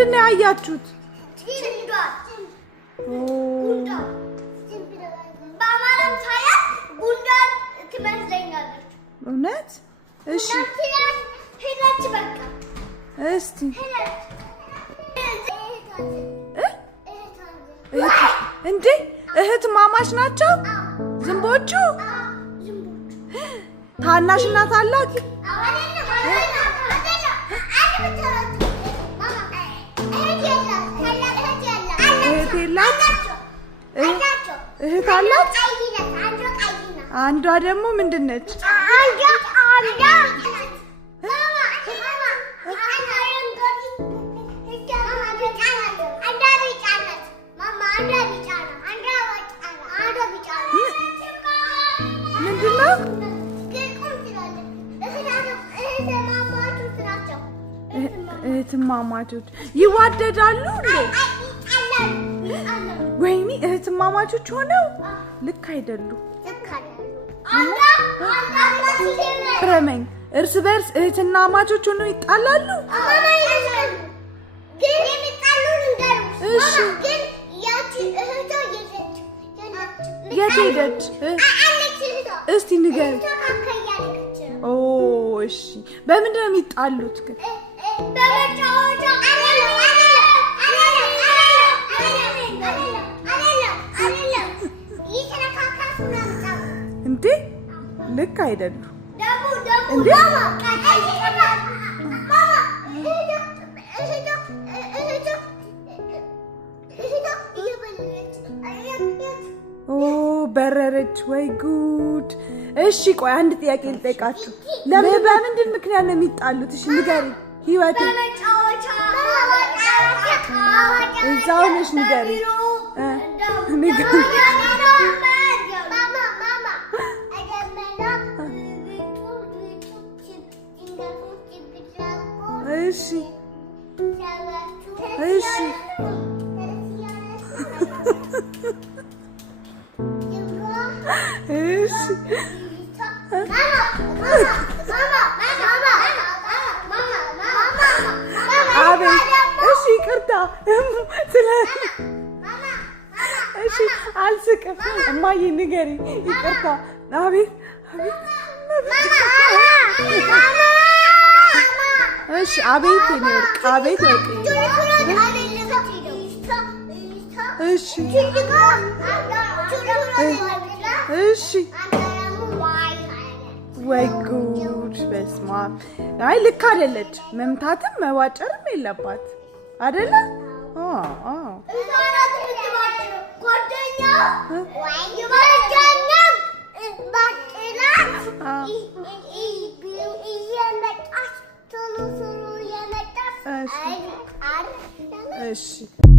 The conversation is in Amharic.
ምንድነው ያያችሁት? ጉንዳን በአማርኛ ታያት ጉንዳን ትመስለኛለች። እውነት? እሺ ሄደች በቃ እስቲ እንዴ እህት ማማች ናቸው ዝንቦቹ? ታናሽና ታላቅ? እህት የላት? እህት አላት? አንዷ ደግሞ ምንድን ነች? ምንድነው? እህትማማቾች ይዋደዳሉ እንዴ? ወይኔ እህትማማቾች ሆነው ልክ አይደሉም። ረመኝ እርስ በርስ እህትና ማቾች ሆነው ይጣላሉ? እሺ የት ሄደች? እስቲ ንገሪ። ኦ እሺ በምንድን ነው የሚጣሉት ግን? እንዴ ልክ አይደሉም እንዴ? በረረች ወይ ጉድ! እሺ ቆይ አንድ ጥያቄ ልጠይቃችሁ። በምንድን ምክንያት ነው የሚጣሉት? እሺ ንገሪ። ህይወት እዛው ነሽ ንገሪ። እሺ እሺ እሺ አቤት። እሺ ይቅርታ እሺ አልስቅም። እማዬ ንገሪ። ይቅርታ። አቤት እሺ አቤት ወርቅ አቤት ወርቅ እሺ እሺ ወይ ጉድ! በስመ አብ። አይ ልክ አይደለች። መምታትም መዋጨርም የለባት አይደለ? እሺ